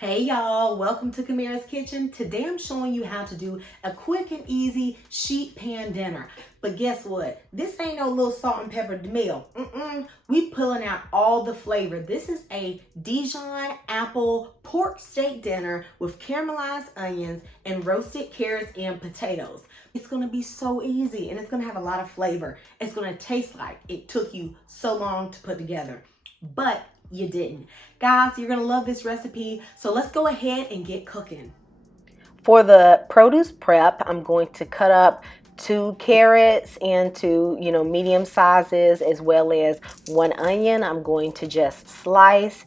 Hey y'all, welcome to Kamira's Kitchen. Today I'm showing you how to do a quick and easy sheet pan dinner. But guess what? This ain't no little salt and pepper meal. We pulling out all the flavor. This is a Dijon apple pork steak dinner with caramelized onions and roasted carrots and potatoes. It's gonna be so easy and it's gonna have a lot of flavor. It's gonna taste like it took you so long to put together, but you didn't. Guys, you're gonna love this recipe, so let's go ahead and get cooking. For the produce prep, I'm going to cut up 2 carrots into, medium sizes, as well as 1 onion. I'm going to just slice.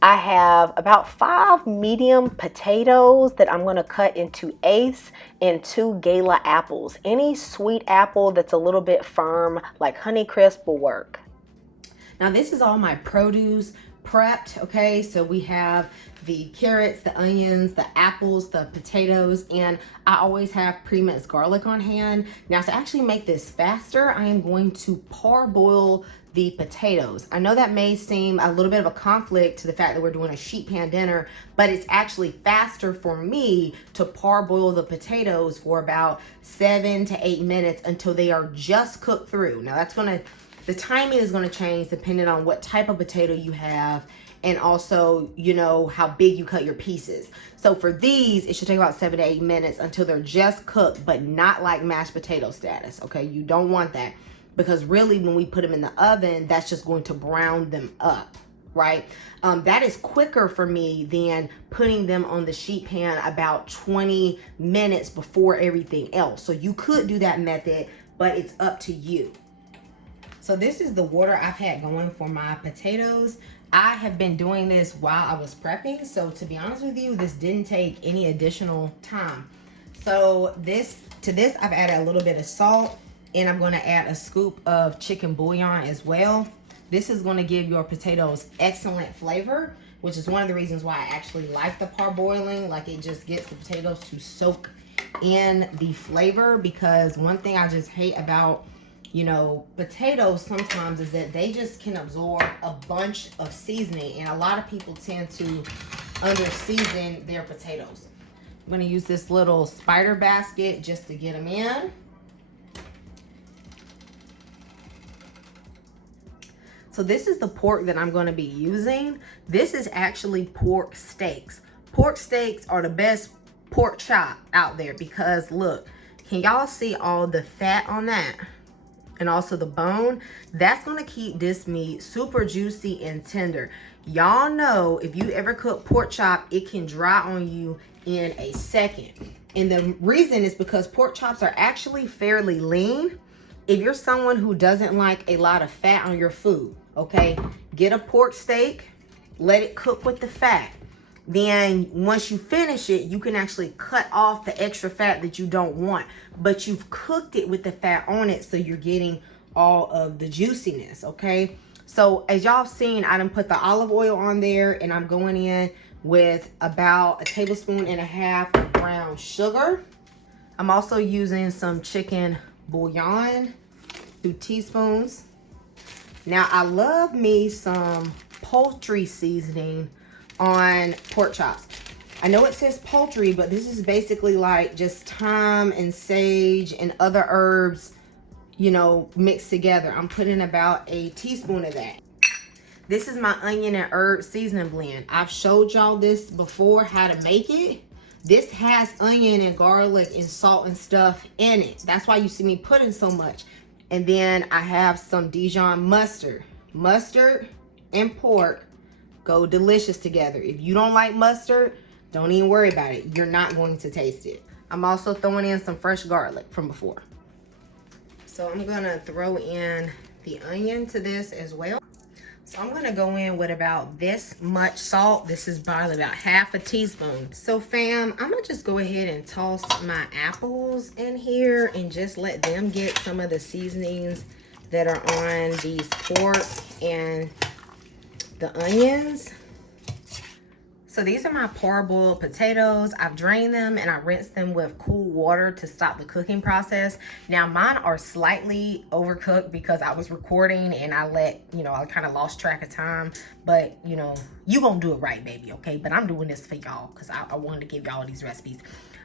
I have about 5 medium potatoes that I'm going to cut into eighths, and 2 gala apples. Any sweet apple that's a little bit firm, like Honeycrisp, will work. Now this is all my produce prepped, okay? So we have the carrots, the onions, the apples, the potatoes, and I always have pre-minced garlic on hand. Now to actually make this faster, I am going to parboil the potatoes. I know that may seem a little bit of a conflict to the fact that we're doing a sheet pan dinner, but it's actually faster for me to parboil the potatoes for about 7 to 8 minutes until they are just cooked through. Now the timing is going to change depending on what type of potato you have and also, how big you cut your pieces. So for these, it should take about 7 to 8 minutes until they're just cooked, but not like mashed potato status, okay? You don't want that because really when we put them in the oven, that's just going to brown them up, right? That is quicker for me than putting them on the sheet pan about 20 minutes before everything else. So you could do that method, but it's up to you. So this is the water I've had going for my potatoes. I have been doing this while I was prepping. So to be honest with you, this didn't take any additional time. So to this, I've added a little bit of salt, and I'm gonna add a scoop of chicken bouillon as well. This is gonna give your potatoes excellent flavor, which is one of the reasons why I actually like the parboiling. Like, it just gets the potatoes to soak in the flavor, because one thing I just hate about potatoes sometimes is that they just can absorb a bunch of seasoning, and a lot of people tend to under season their potatoes. I'm going to use this little spider basket just to get them in. So this is the pork that I'm going to be using. This is actually pork steaks. Pork steaks are the best pork chop out there because look, can y'all see all the fat on that? And also the bone. That's gonna keep this meat super juicy and tender. Y'all know if you ever cook pork chop, it can dry on you in a second. And the reason is because pork chops are actually fairly lean. If you're someone who doesn't like a lot of fat on your food, okay, get a pork steak, let it cook with the fat. Then once you finish it, you can actually cut off the extra fat that you don't want, but you've cooked it with the fat on it, so you're getting all of the juiciness, okay? So as y'all seen, I done put the olive oil on there, and I'm going in with about 1.5 tablespoons of brown sugar. I'm also using some chicken bouillon, 2 teaspoons. Now I love me some poultry seasoning on pork chops. I know it says poultry, but this is basically like just thyme and sage and other herbs, mixed together. I'm putting about 1 teaspoon of that. This is my onion and herb seasoning blend. I've showed y'all this before, how to make it. This has onion and garlic and salt and stuff in it. That's why you see me putting so much. And then I have some Dijon mustard. Mustard and pork go delicious together. If you don't like mustard, don't even worry about it. You're not going to taste it. I'm also throwing in some fresh garlic from before. So I'm gonna throw in the onion to this as well. So I'm gonna go in with about this much salt. This is probably about 1/2 teaspoon. So fam, I'm gonna just go ahead and toss my apples in here and just let them get some of the seasonings that are on these pork and the onions. So these are my parboiled potatoes. I've drained them and I rinsed them with cool water to stop the cooking process. Now mine are slightly overcooked because I was recording and I kind of lost track of time. But you gonna do it right, baby, okay? But I'm doing this for y'all because I wanted to give y'all these recipes.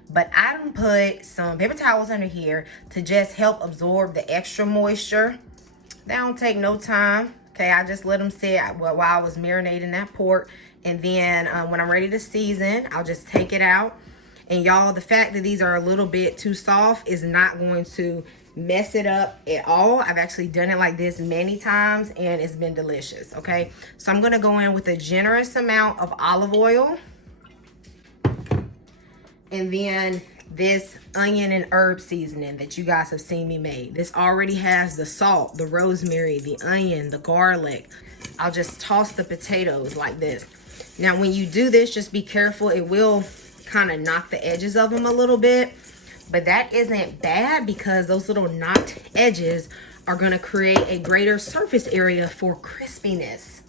But I done put some paper towels under here to just help absorb the extra moisture. They don't take no time. Okay, I just let them sit while I was marinating that pork. And then when I'm ready to season, I'll just take it out. And y'all, the fact that these are a little bit too soft is not going to mess it up at all. I've actually done it like this many times and it's been delicious, okay? So I'm gonna go in with a generous amount of olive oil. And then this onion and herb seasoning that you guys have seen me make. This already has the salt, the rosemary, the onion, the garlic. I'll just toss the potatoes like this. Now, when you do this, just be careful. It will kind of knock the edges of them a little bit, but that isn't bad because those little knocked edges are going to create a greater surface area for crispiness.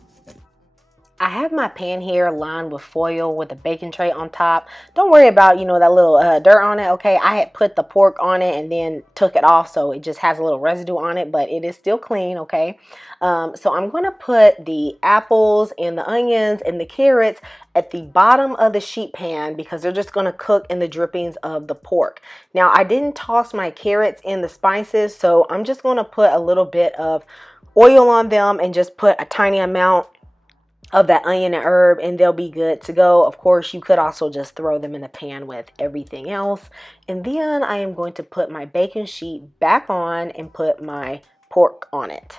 I have my pan here lined with foil with a baking tray on top. Don't worry about, that little dirt on it, okay? I had put the pork on it and then took it off, so it just has a little residue on it, but it is still clean, okay? So I'm going to put the apples and the onions and the carrots at the bottom of the sheet pan because they're just going to cook in the drippings of the pork. Now, I didn't toss my carrots in the spices, so I'm just going to put a little bit of oil on them and just put a tiny amount of that onion and herb and they'll be good to go. Of course, you could also just throw them in the pan with everything else. And then I am going to put my baking sheet back on and put my pork on it.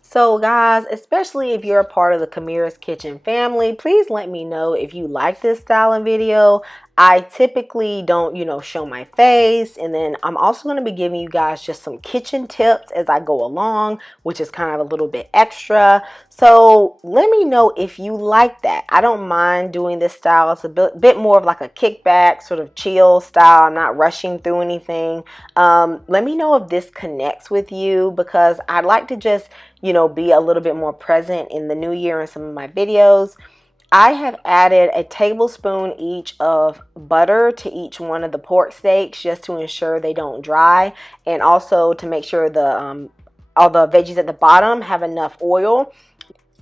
So guys, especially if you're a part of the Kamira's Kitchen family, please let me know if you like this style of video. I typically don't, show my face. And then I'm also going to be giving you guys just some kitchen tips as I go along, which is kind of a little bit extra. So let me know if you like that. I don't mind doing this style. It's a bit more of like a kickback, sort of chill style. I'm not rushing through anything. Let me know if this connects with you because I'd like to just, be a little bit more present in the new year in some of my videos. I have added a tablespoon each of butter to each one of the pork steaks just to ensure they don't dry and also to make sure all the veggies at the bottom have enough oil.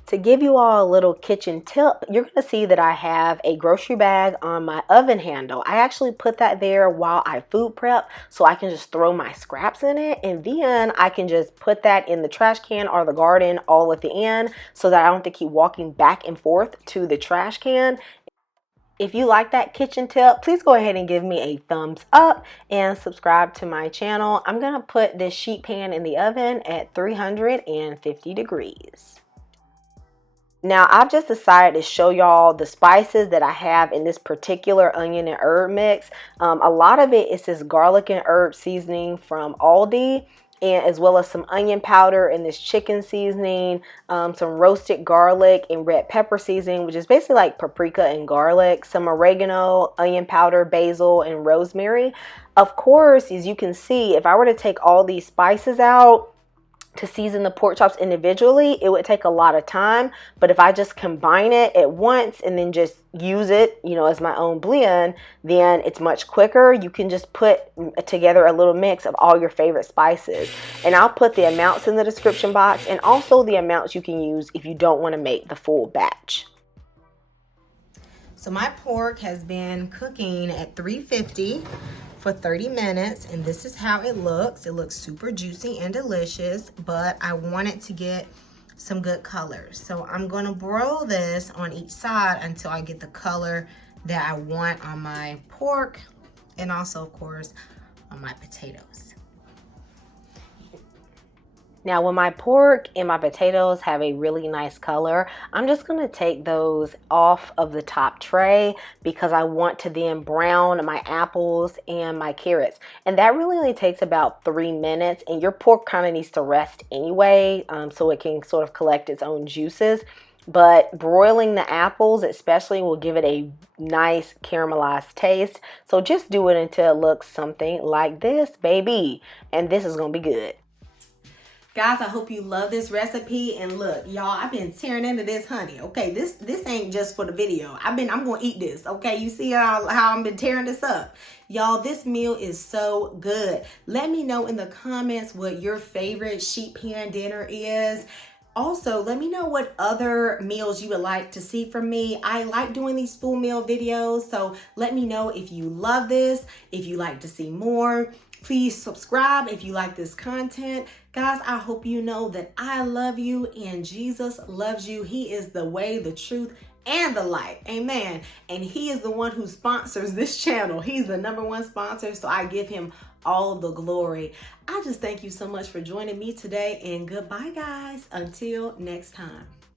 To give you all a little kitchen tip, you're going to see that I have a grocery bag on my oven handle. I actually put that there while I food prep so I can just throw my scraps in it and then I can just put that in the trash can or the garden all at the end so that I don't have to keep walking back and forth to the trash can. If you like that kitchen tip, please go ahead and give me a thumbs up and subscribe to my channel. I'm going to put this sheet pan in the oven at 350 degrees. Now, I've just decided to show y'all the spices that I have in this particular onion and herb mix. A lot of it is this garlic and herb seasoning from Aldi, and as well as some onion powder and this chicken seasoning, some roasted garlic and red pepper seasoning, which is basically like paprika and garlic, some oregano, onion powder, basil, and rosemary. Of course, as you can see, if I were to take all these spices out to season the pork chops individually, it would take a lot of time. But if I just combine it at once and then just use it, as my own blend, then it's much quicker. You can just put together a little mix of all your favorite spices. And I'll put the amounts in the description box and also the amounts you can use if you don't want to make the full batch. So my pork has been cooking at 350 for 30 minutes, and this is how it looks. It looks super juicy and delicious, but I want it to get some good color. So I'm going to broil this on each side until I get the color that I want on my pork and also, of course, on my potatoes. Now, when my pork and my potatoes have a really nice color, I'm just going to take those off of the top tray because I want to then brown my apples and my carrots. And that really only takes about 3 minutes, and your pork kind of needs to rest anyway, so it can sort of collect its own juices. But broiling the apples especially will give it a nice caramelized taste. So just do it until it looks something like this, baby. And this is going to be good. Guys, I hope you love this recipe. And look, y'all, I've been tearing into this honey. Okay, this ain't just for the video. I'm gonna eat this. Okay, you see how I've been tearing this up. Y'all, this meal is so good. Let me know in the comments what your favorite sheet pan dinner is. Also, let me know what other meals you would like to see from me. I like doing these full meal videos, so let me know if you love this, if you like to see more. Please subscribe if you like this content. Guys, I hope you know that I love you and Jesus loves you. He is the way, the truth, and the light. Amen. And he is the one who sponsors this channel. He's the #1 sponsor, so I give him all the glory. I just thank you so much for joining me today, and goodbye, guys. Until next time.